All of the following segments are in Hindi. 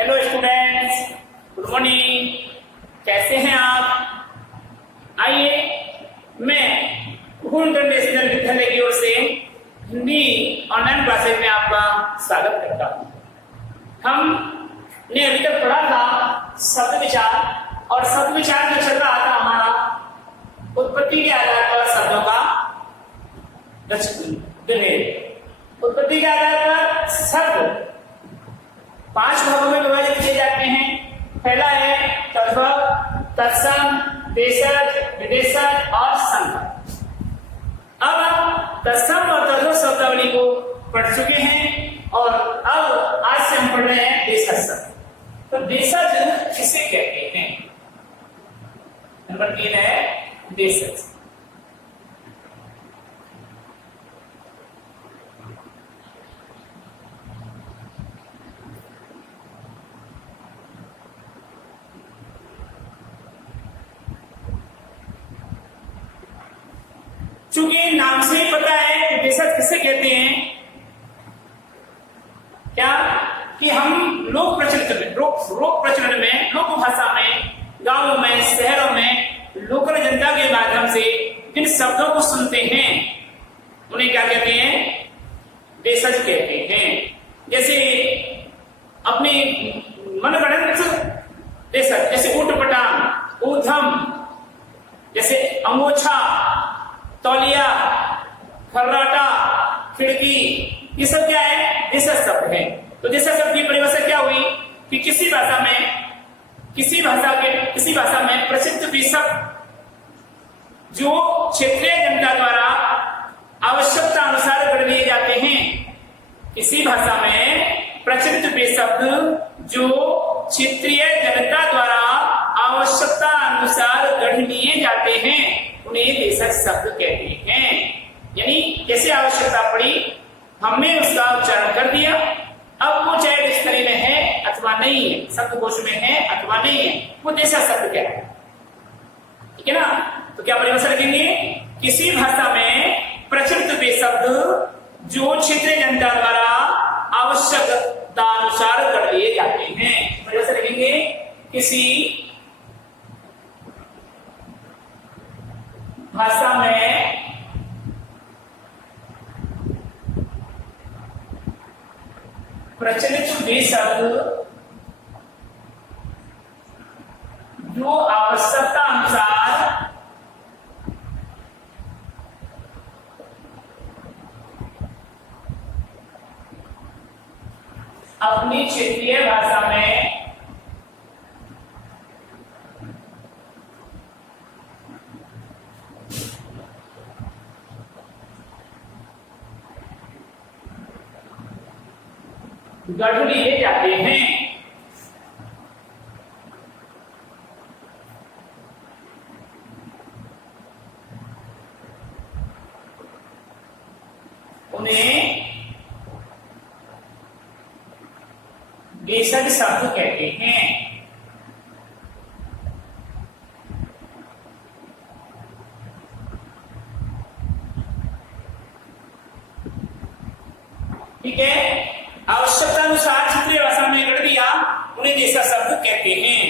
Hello students, good morning. कैसे हैं आप? आइए, मैं इंटरनेशनल विद्यालय की ओर से हिंदी ऑनलाइन क्लासेज में आपका स्वागत करता हूँ। हमने अभी तक पढ़ा था शब्द विचार, और शब्द विचार जो चल रहा था हमारा उत्पत्ति के आधार पर शब्दों का गठन। उत्पत्ति के आधार पर शब्द 5 भागों में विभाजित किए जाते हैं। पहला है तद्भव, तत्सम, देशज, विदेशज और संकर। अब हम तत्सम और तद्भव शब्दावली को पढ़ चुके हैं और अब आज से हम पढ़ रहे हैं देशज शब्द। तो देशज किसे कहते हैं? नंबर 3 है देशज। चूंकि नाम से ही पता है कि देशज किसे कहते हैं, क्या कि हम लोक प्रचलन में, लोक भाषा में, गांवों में, शहरों में लोकल जनता के माध्यम से जिन शब्दों को सुनते हैं उन्हें क्या कहते हैं? देशज कहते हैं। जैसे अपने मनगढ़ंत देशज, जैसे ऊटपटांग, ऊधम, जैसे अंगोछा, तौलिया, खर्राटा, खिड़की, ये सब क्या है? देशज शब्द है। तो देशज शब्द की परिभाषा क्या हुई कि किसी भाषा में प्रसिद्ध शब्द जो क्षेत्रीय जनता द्वारा आवश्यकता अनुसार गढ़ लिए जाते हैं। किसी भाषा में प्रचलित शब्द जो क्षेत्रीय जनता द्वारा आवश्यकता अनुसार गढ़ लिए जाते हैं उन्हें देशज शब्द कहते हैं। यानी जैसे आवश्यकता पड़ी हमने उसका उच्चारण कर दिया, अब वो चाहे डिक्शनरी में है अथवा नहीं है, शब्दकोश में है अथवा नहीं है, वो देशज शब्द क्या है। ठीक है ना? तो क्या परिभाषा रखेंगे? किसी भाषा में प्रचलित शब्द जो क्षेत्रीय जनता द्वारा आवश्यकता अनुसार गढ़ लिए जाते हैं। परिभाषा रखेंगे किसी भाषा में प्रचलित शब्द जो आवश्यकता अनुसार अपनी क्षेत्रीय भाषा में गढ़ लिए जाते हैं। उन्हें देशज शब्द कहते हैं। ठीक है? आवश्यकता अनुसार क्षेत्रीय भाषा में गढ़ दिया, उन्हें देशज शब्द कहते हैं।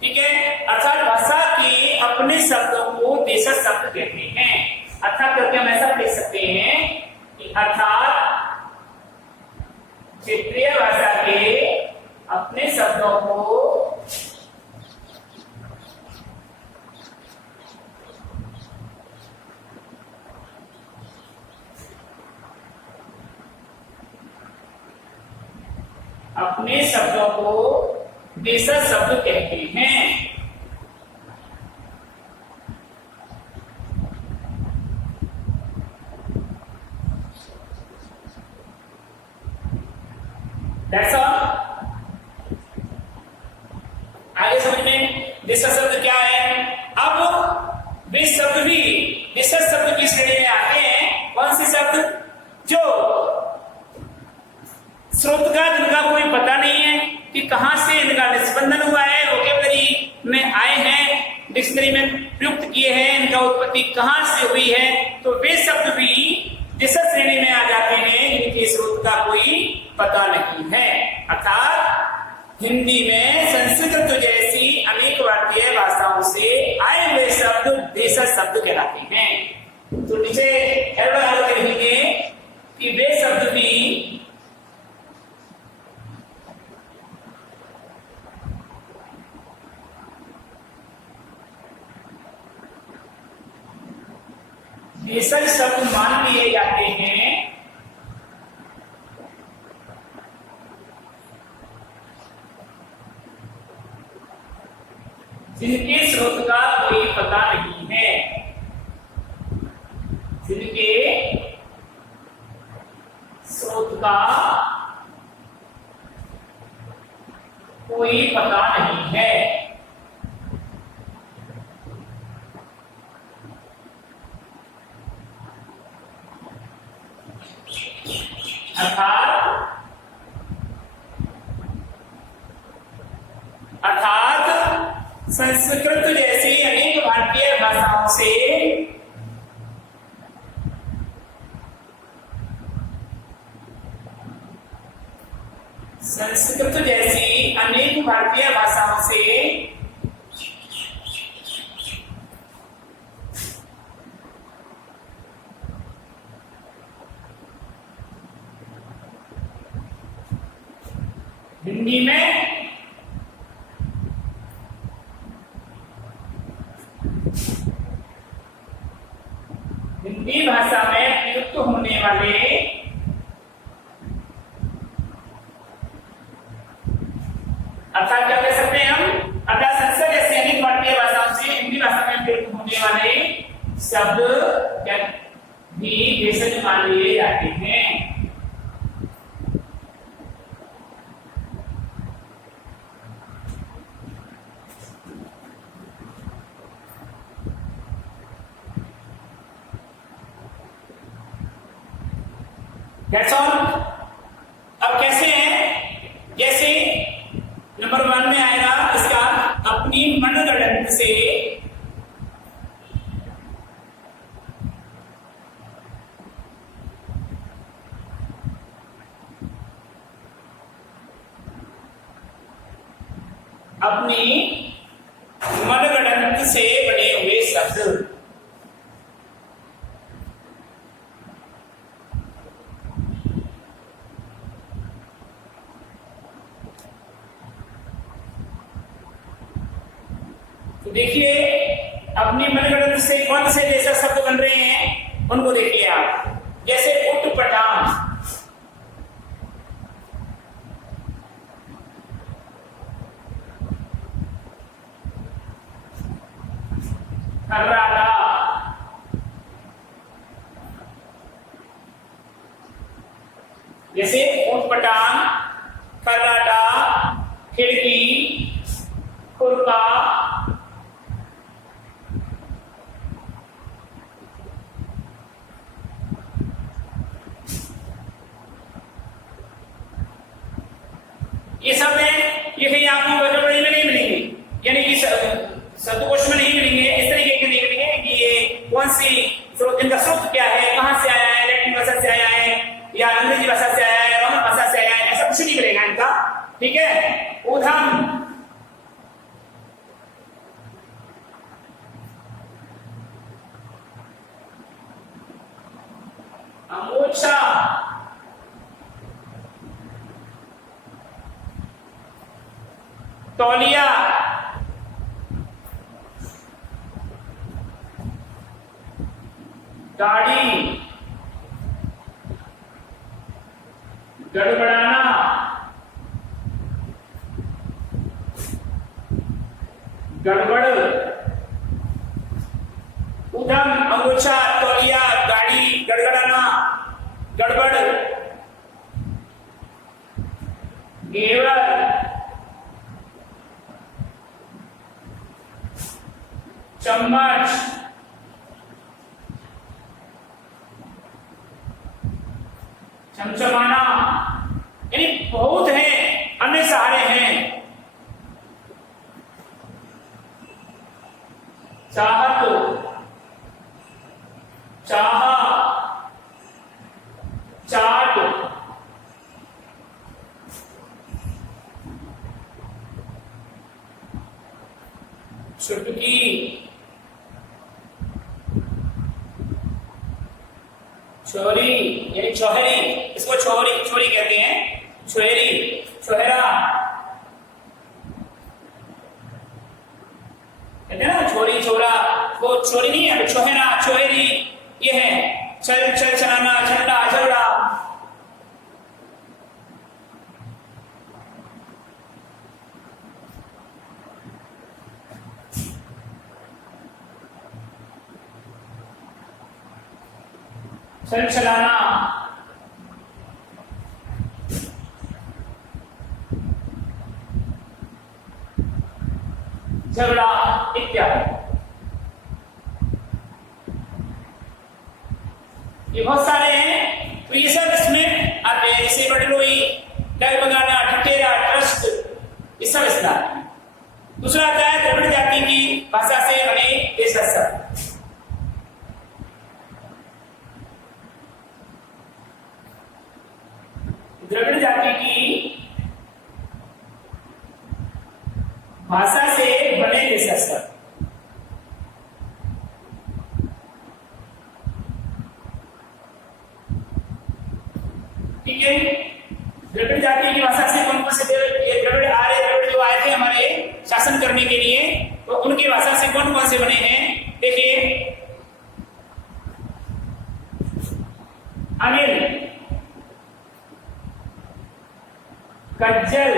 ठीक है? अर्थात भाषा के अपने शब्दों को देशज शब्द कहते हैं। अर्थात करके हम ऐसा लिख सकते हैं कि अर्थात क्षेत्रीय भाषा के अपने शब्दों को देशज शब्द कहते हैं। That's all। आगे समझ में देशज शब्द क्या है। अब वे शब्द भी देशज शब्द की श्रेणी में आते हैं। कौन से शब्द? जो स्रोत का जिनका कोई पता नहीं है कि कहां से इनका निष्पंदन हुआ है, वोकैबुलरी में आए हैं, डिक्शनरी में प्रयुक्त किए हैं, इनका उत्पत्ति कहां से हुई है, तो वे शब्द भी देशज श्रेणी में आ जाते हैं जिनके स्रोत का कोई पता नहीं है। अर्थात हिंदी में संस्कृत जैसी अनेक भारतीय भाषाओं से आए हुए शब्द भेषज शब्द कहलाते हैं। तो नीचे लिखेंगे कि वे शब्द भी भेषज शब्द मान लिए जाते हैं जिनके स्रोत का कोई पता नहीं है, जिनके स्रोत का कोई पता नहीं है। अर्थात संस्कृत जैसी अनेक भारतीय भाषाओं से हिंदी में हिंदी भाषा में प्रयुक्त होने वाले अर्थात क्या कह सकते हैं हम, अर्थात संस्कृत जैसी अनेक भारतीय भाषाओं से हिंदी भाषा में प्रयुक्त होने वाले शब्द भी भेषज मान लिए जाते हैं। That's all। अब कैसे है, जैसे नंबर 1 में आएगा इसका अपनी मनगढ़ंत से अपनी मनगढ़ंत से बने हुए शब्द। देखिए अपनी मनगढ़ंत से कौन से जैसा शब्द बन रहे हैं उनको देखिए आप, जैसे उटपटांग, खर्राटा, जैसे उटपटांग, खर्राटा, खिड़की, खुरपा, ये सब है, ये कहीं आपको वर्गवड़ी में नहीं मिलेंगे, यानी कि शब्दकोश में नहीं मिलेंगे, इस तरीके के नहीं मिलेंगे कि ये कौन सी स्रोत, इनका स्रोत क्या है, कहां से आया है, लैटिन भाषा से आया है या अंग्रेजी भाषा से आया है, रोमन भाषा से आया है, ऐसा कुछ नहीं मिलेगा इनका। ठीक है, उधम, अमोचा, तौलिया, गाड़ी, गड़बड़ाना, गड़बड़, उधम, अंगूछा, तौलिया, गाड़ी, गड़गड़ाना, गड़बड़, घेवर, चम्मच, चमचमाना, यानी बहुत हैं, अन्य सहारे हैं। चाहत, चाहा, चाट, चुटकी, छोरी यानी छोहरी, इसको छोरी छोरी कहते हैं, छोहरी, छोहरा कहते हैं ना, छोरी छोरा, वो छोरी नहीं है, छोहरा छोहरी ये है। चल चल चलाना, झंडा झगड़ा, चल चलाना, झगड़ा इत्यादि। ये बहुत सारे हैं, तो ये सब इसमें आते हैं। जैसे बटलोई, डग बगाना, ठठेरा, ट्रस्ट, ये सब इसमें आते हैं। दूसरा आता है द्रविड़ जाति की भाषा से बने देशज। द्रविड़ जाति की भाषा से बने देशज। ठीक है, द्रविड़ जाति की भाषा से कौन कौन से ये द्रविड़ आर्य द्रविड़ जो आए थे हमारे शासन करने के लिए, तो उनकी भाषा से कौन कौन से बने हैं देखिए। अनिल, कज्जल,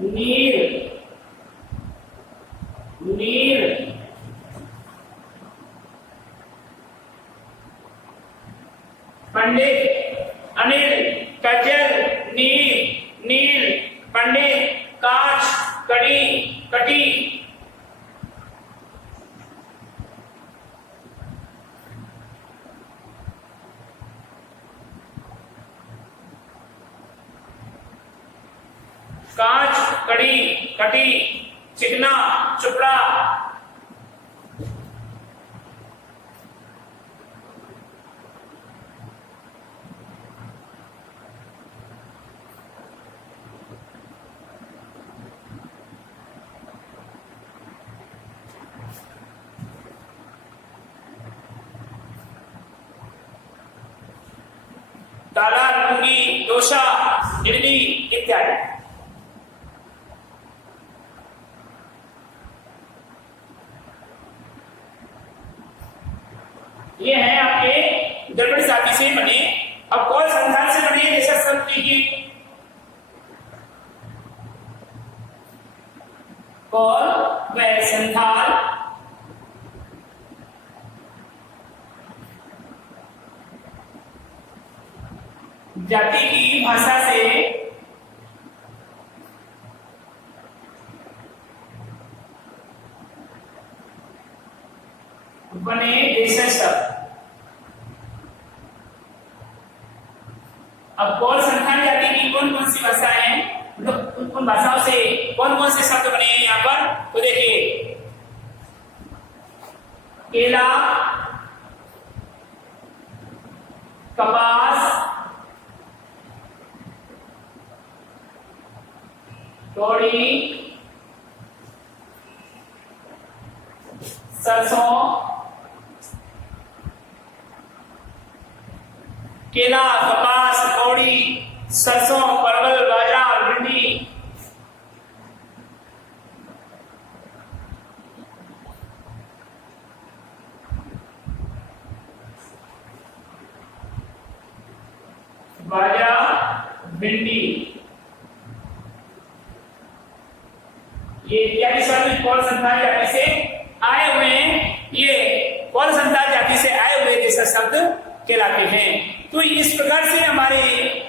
नीर, नीर, पंडित, अनिल, कज्जल, नीर, नील, पंडित, काच, कड़ी, कटी, कांच, कड़ी, कटी, चिकना, चुपड़ा, ताला, लुंगी, डोसा, इडली इत्यादि। ये है आपके द्रविड़ जाति से बने। अब कौन संथाल से बने जैसा सब देखिए, कौन व संथाल जाति की भाषा से बने देशज। अब कौन संथाल जाति की कौन कौन सी भाषाएं हैं, मतलब उन भाषाओं से कौन कौन से शब्द बने हैं यहाँ पर, तो देखिए केला, कपास, तोड़ी, सरसों, केला, कपास, कौड़ी, सरसों, परवल, बाजरा, भिंडी, बाजरा, भिंडी, ये इत्यादि शब्द कौन संथाल जाति से आए हुए हैं। ये कौन संथाल जाति से आए हुए जैसे शब्द कहलाते हैं। तो इस प्रकार से हमारे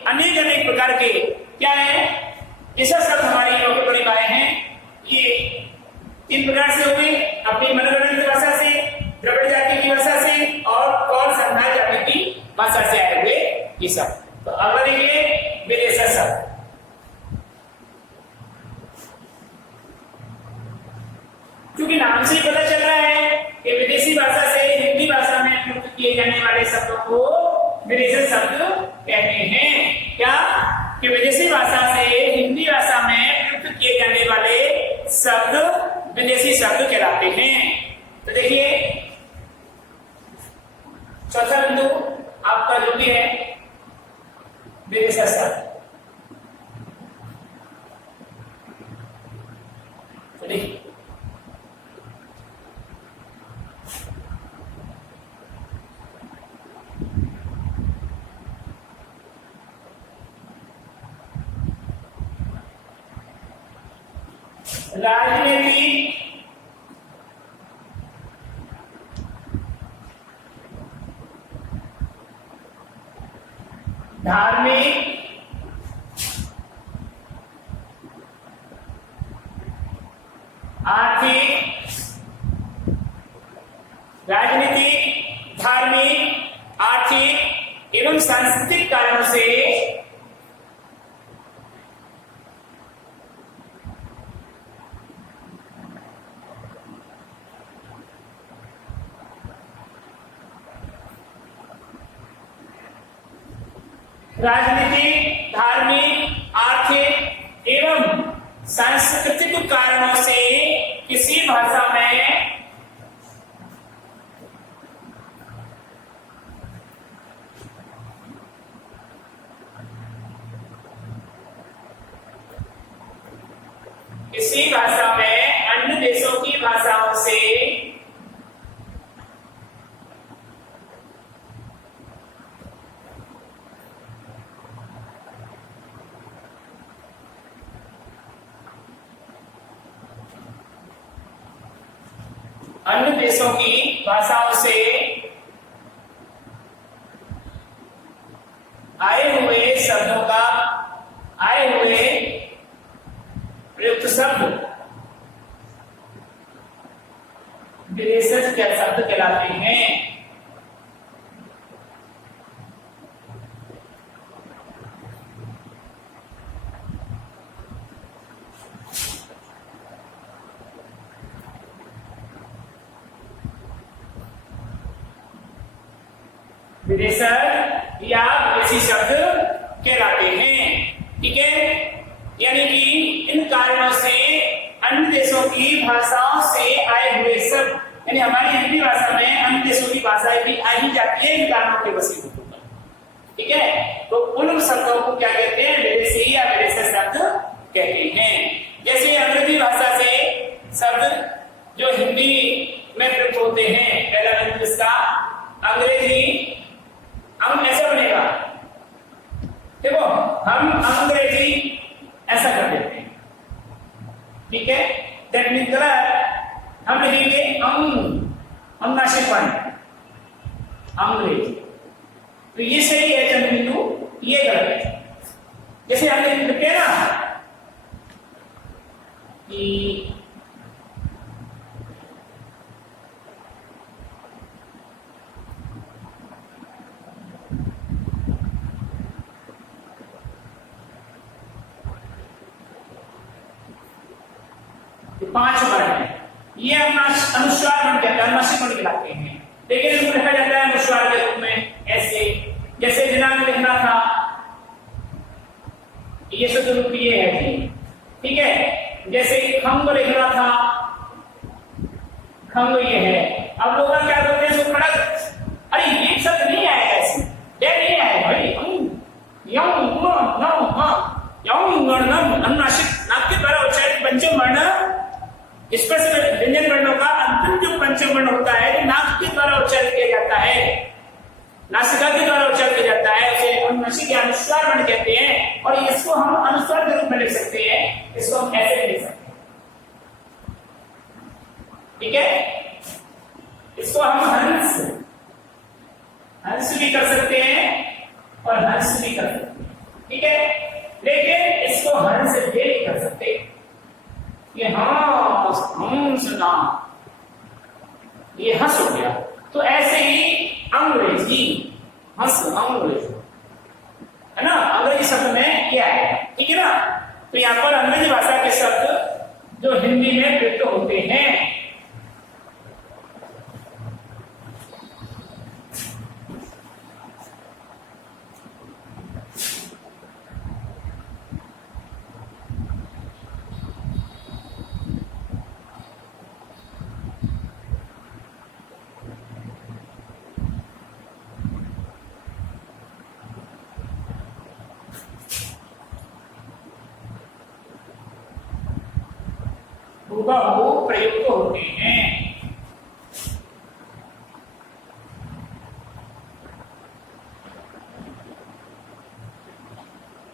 अनेक अनेक प्रकार के क्या है जैसा शब्द हमारी परिभाषाएं हैं, ये तीन प्रकार से हो गए, अपनी मनगणित भाषा से, द्रविड़ जाति की भाषा से और कौन संथाल जाति की भाषा से आए हुए ये सब। तो अगला देखिए विदेशी शब्द। क्योंकि नाम से ही पता चल रहा है कि विदेशी भाषा से हिंदी भाषा में प्रयुक्त किए जाने वाले शब्दों को विदेशी शब्द कहते हैं। क्या कि विदेशी भाषा से हिंदी भाषा शब्द विदेशी शब्द कहलाते हैं। तो देखिए चौथा बिंदु आपका जो भी है विदेशी शब्द। तो देखिए राजनीति, धार्मिक, आर्थिक, राजनीतिक, धार्मिक, आर्थिक एवं सांस्कृतिक कारणों से राजनीतिक, धार्मिक, आर्थिक एवं सांस्कृतिक कारणों से किसी भाषा में अन्य देशों की भाषाओं से अन्य देशों की भाषाओं से आए हुए शब्दों का आए हुए प्रयुक्त शब्द विदेशज शब्द कहलाते हैं। विदेशज या विदेशी शब्द कहलाते हैं। ठीक है, यानी कि इन कारणों से अन्य देशों की भाषाओं से आए हुए शब्द, यानी हमारी हिंदी भाषा में अन्य देशों की भाषाएं भी आ ही जाती है इन कारणों के वसीले होकर। ठीक है, तो उन शब्दों को क्या कहते हैं? विदेशी या विदेशी शब्द कहते हैं। जैसे अंग्रेजी भाषा से शब्द जो हिंदी में प्रयुक्त होते हैं, पहला बिंदु इसका अंग्रेजी, हम ऐसा बनेगा, देखो हम अंग्रेजी ऐसा कर देते हैं। ठीक है, दैट मीन हम लिखेंगे अनुनासिक वाणी अंग्रेजी, तो ये सही है चंद्र बिंदु, ये गलत है। जैसे हमने लिखते हैं ना कि पांच वर्ण है, ये अनुस्वार वर्ण कहते हैं, अनुनासिक वर्ण कहलाते हैं। लेकिन इनको लिखा जाता है अनुस्वार के रूप में ऐसे, जैसे दिनांक लिखना था, ये शब्द रूप ये है जी। ठीक है, जैसे खंग लिखना था, खंग ये है। अब लोग क्या करते हैं, सो खड़क, अरे ये शब्द नहीं आएगा इसमें, ये नहीं आएगा भाई, अनुनासिक नाक के द्वारा उच्चारित पंचम वर्ण, स्पष्ट व्यंजन वर्णों का अंतिम जो पंचम वर्ण होता है, जो नाक के द्वारा उच्चारित किया जाता है, नासिका के द्वारा उच्चारित किया जाता है, उसे अनुनासिक या अनुस्वार वर्ण कहते हैं। और इसको हम अनुस्वार के रूप में लिख सकते हैं, इसको हम ऐसे भी लिख सकते हैं। ठीक है, इसको हम हंस भी कर सकते हैं और हंस भी कर सकते हैं। ठीक है, लेकिन इसको हंस भी नहीं कर सकते, ये हंसना, ये हंस हो गया। तो ऐसे ही अंग्रेजी, हंस अंग्रेजी है ना, अंग्रेजी शब्द में यह है। ठीक है ना, तो यहां पर अंग्रेजी भाषा के शब्द जो हिंदी में प्रयुक्त होते हैं, हुबहू प्रयुक्त होते हैं।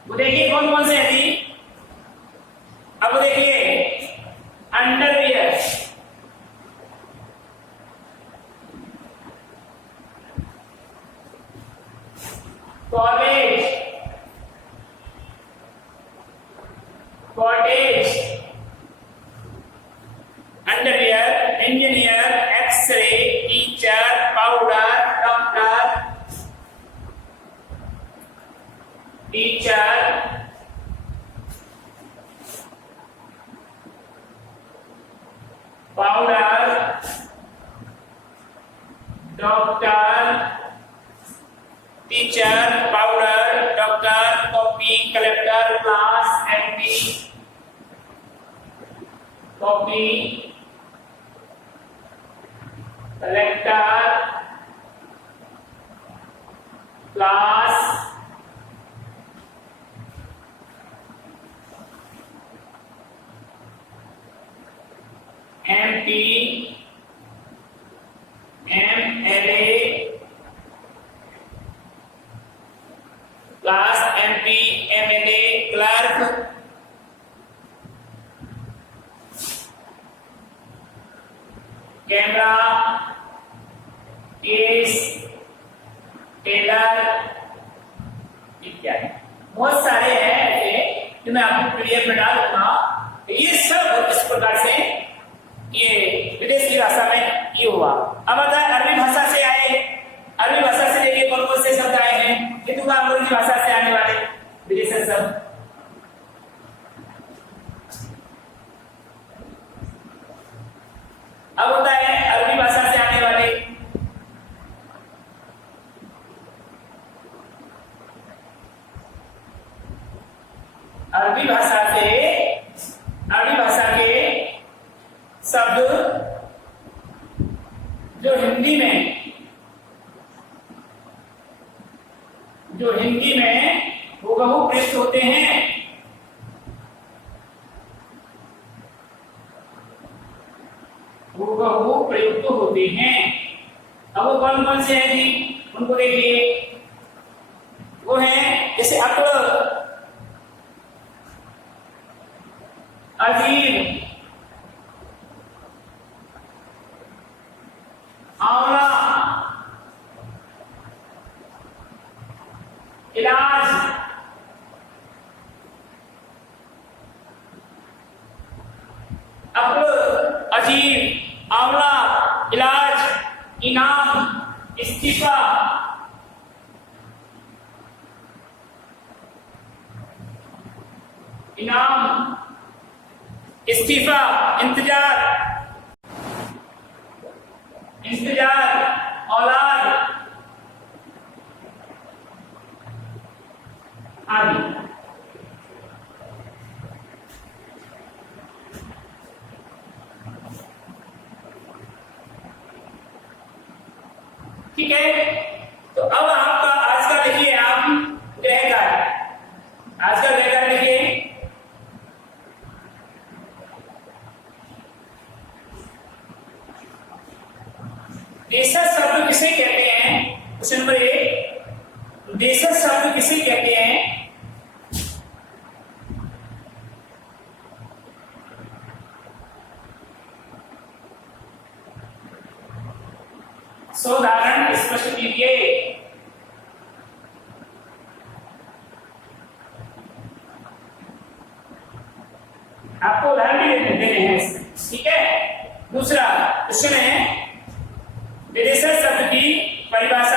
वो देखिए कौन कौन से है जी। अब देखिए underwear, college, cottage, underwear, engineer, X-ray, teacher, powder, doctor, teacher, powder, doctor, teacher, powder, doctor, copy, collector, class, MP, copy, collector, class, MP, MLA, class, MP, MLA, clerk, camera, case, tailor इत्यादि। बहुत सारे हैं ऐसे जो मैं आपको पीडीएफ में डाल दूंगा। ये सब इस प्रकार से ये विदेश की भाषा में ये हुआ। अब आता है अरबी भाषा से आए। अरबी भाषा से देखिए कौन कौन से शब्द आए हैं। हिंदू का अंग्रेजी भाषा से आने वाले विदेशी शब्द। अब होता है अरबी भाषा से आने वाले अरबी भाषा के शब्द जो हिंदी में हुबहू प्रयुक्त होते हैं। हुबहू प्रयुक्त होते हैं। अब वो कौन कौन से हैं जी, उनको देखिए। वो है जैसे अक्ल, अजीब, आंवला, इलाज, अक्ल, अजीब, आंवला, इलाज, इनाम, इस्तीफा, इनाम, इस्तीफा, इंतजार, इंतजार, औलाद आदि। ठीक है, तो अब आपका आज का देखिए आप गृह कार्य। आज का गृह कार्य देखिए। देशज शब्द किसे कहते हैं? क्वेश्चन नंबर 1, देशज शब्द किसे कहते हैं? उदाहरण स्पष्ट कीजिए। आपको उदाहरण भी देने हैं इसमें, ठीक है। दूसरा क्वेश्चन है विदेशी शब्द की परिभाषा